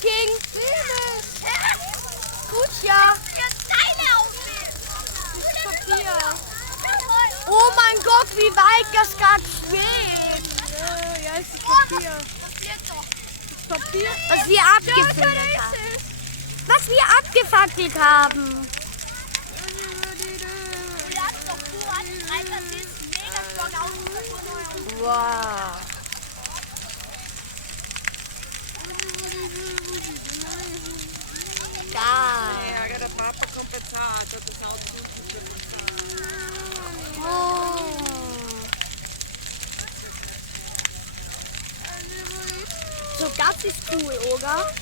fucking gut, ja. Papier. Oh mein Gott, wie weit das gerade schwebt. Ja, es ist Papier. Papier? Was wir abgefackelt haben. Was wir abgefackelt haben. Wow. Geil. Ja, der Papa kommt bezahlt, das Auto Oh. So, das ist cool, oder?